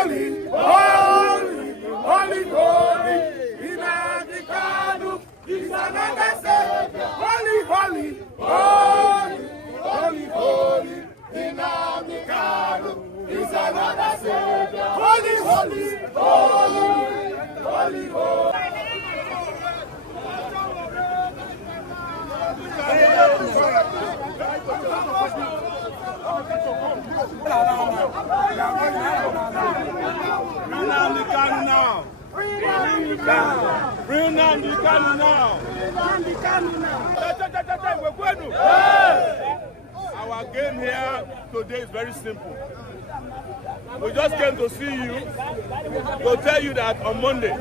holy, holy, holy, holy. Nnamdi Kanu is another Savior. Holy, holy, holy, holy, holy. Nnamdi Kanu is another Savior. Holy, holy, holy, holy, holy. FreeNnamdiKanuNow. FreeNnamdiKanuNow. Our game here today is very simple. We just came to see you, to tell you that on Monday,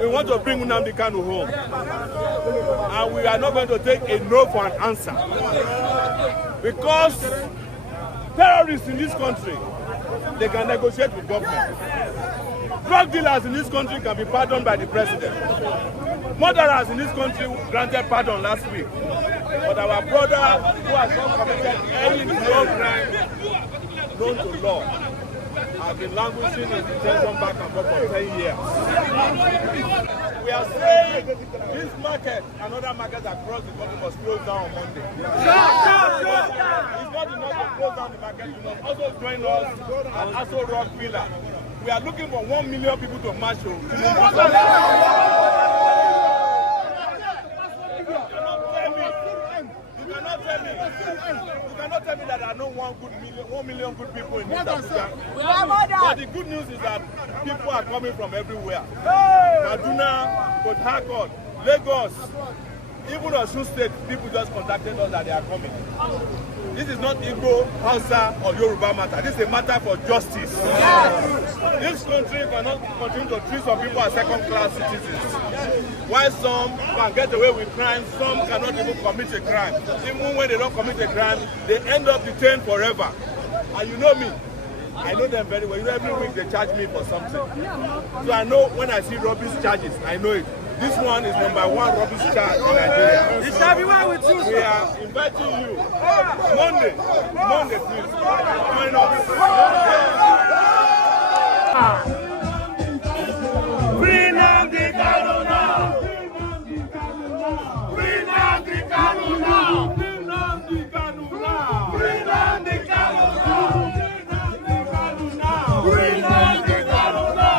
we want to bring Nnamdi Kanu home. And we are not going to take a no for an answer. Because terrorists in this country, they can negotiate with government. Drug dealers in this country can be pardoned by the president. Murderers in this country granted pardon last week. But our brother who has not committed any no crime known to law has been languishing in detention back and forth for 10 years. We are saying this market and other markets across the country must close down on Monday. It's not enough to close down the market. You must also join us at Aso Rock Villa. We are looking for 1 million people to march to. You cannot tell me that there are no 1 million good people in this Abuja. But the good news is that people are coming from everywhere. Kaduna, Port Harcourt, Lagos, even Osun State, people just contacted us that they are coming. This is not Igbo, Hausa, or Yoruba matter. This is a matter for justice. This country cannot continue to treat some people as second-class citizens. While some can get away with crime, some cannot even commit a crime. Even when they don't commit a crime, they end up detained forever. And you know me, I know them very well. You know, every week they charge me for something. So I know when I see rubbish charges, I know it. This one is #1 rubbish charge in Nigeria. It shall be well with you. We are inviting you Monday, please. Join us. FreeNnamdi Kanu now. FreeNnamdi Kanu now. FreeNnamdi Kanu now. FreeNnamdi Kanu now. FreeNnamdi Kanu now. FreeNnamdi Kanu now.